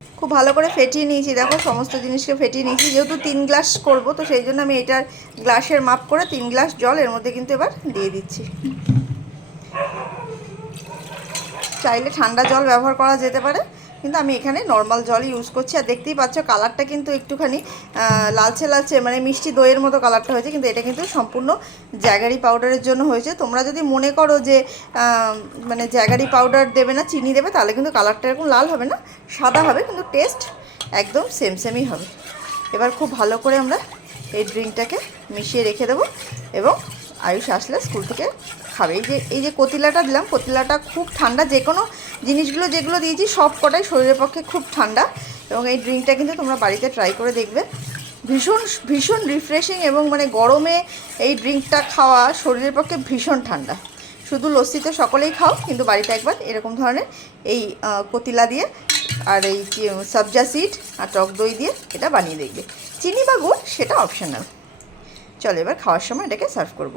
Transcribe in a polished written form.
খুব ভালো করে ফেটিয়ে নিয়েছি, দেখো সমস্ত জিনিসকে ফেটিয়ে নিয়েছি। যেহেতু 3 গ্লাস করব, তো সেই জন্য আমি এটার গ্লাসের মাপ করে 3 গ্লাস জল এর মধ্যে কিন্তু এবার দিয়ে দিচ্ছি। চাইলে ঠান্ডা জল ব্যবহার করা যেতে পারে, কিন্তু আমি এখানে নর্মাল জল ইউজ করছি। আর দেখতেই পাচ্ছ কালারটা কিন্তু একটুখানি লালচে লালচে, মানে মিষ্টি দইয়ের মতো কালারটা হয়েছে, কিন্তু এটা কিন্তু সম্পূর্ণ জ্যাগারি পাউডারের জন্য হয়েছে। তোমরা যদি মনে করো যে মানে জ্যাগারি পাউডার দেবে না, চিনি দেবে, তাহলে কিন্তু কালারটা এরকম লাল হবে না, সাদা হবে, কিন্তু টেস্ট একদম সেম সেমই হবে। এবার খুব ভালো করে আমরা এই ড্রিঙ্কটাকে মিশিয়ে রেখে দেবো, এবং আয়ুষ আসলে স্কুল থেকে খাবে। এই যে কতিলাটা দিলাম, কতিলাটা খুব ঠান্ডা। যে কোনো জিনিসগুলো যেগুলো দিয়েছি সব কটাই শরীরের পক্ষে খুব ঠান্ডা, এবং এই ড্রিঙ্কটা কিন্তু তোমরা বাড়িতে ট্রাই করে দেখবে। ভীষণ ভীষণ রিফ্রেশিং, এবং মানে গরমে এই ড্রিঙ্কটা খাওয়া শরীরের পক্ষে ভীষণ ঠান্ডা। শুধু লস্যি তো সকলেই খাও, কিন্তু বাড়িতে একবার এরকম ধরনের এই কতিলা দিয়ে আর এই সবজা সিড আর টক দই দিয়ে এটা বানিয়ে দেখবে। চিনি বা গুড় সেটা অপশনাল। চলো এবার খাওয়ার সময় এটাকে সার্ভ করব।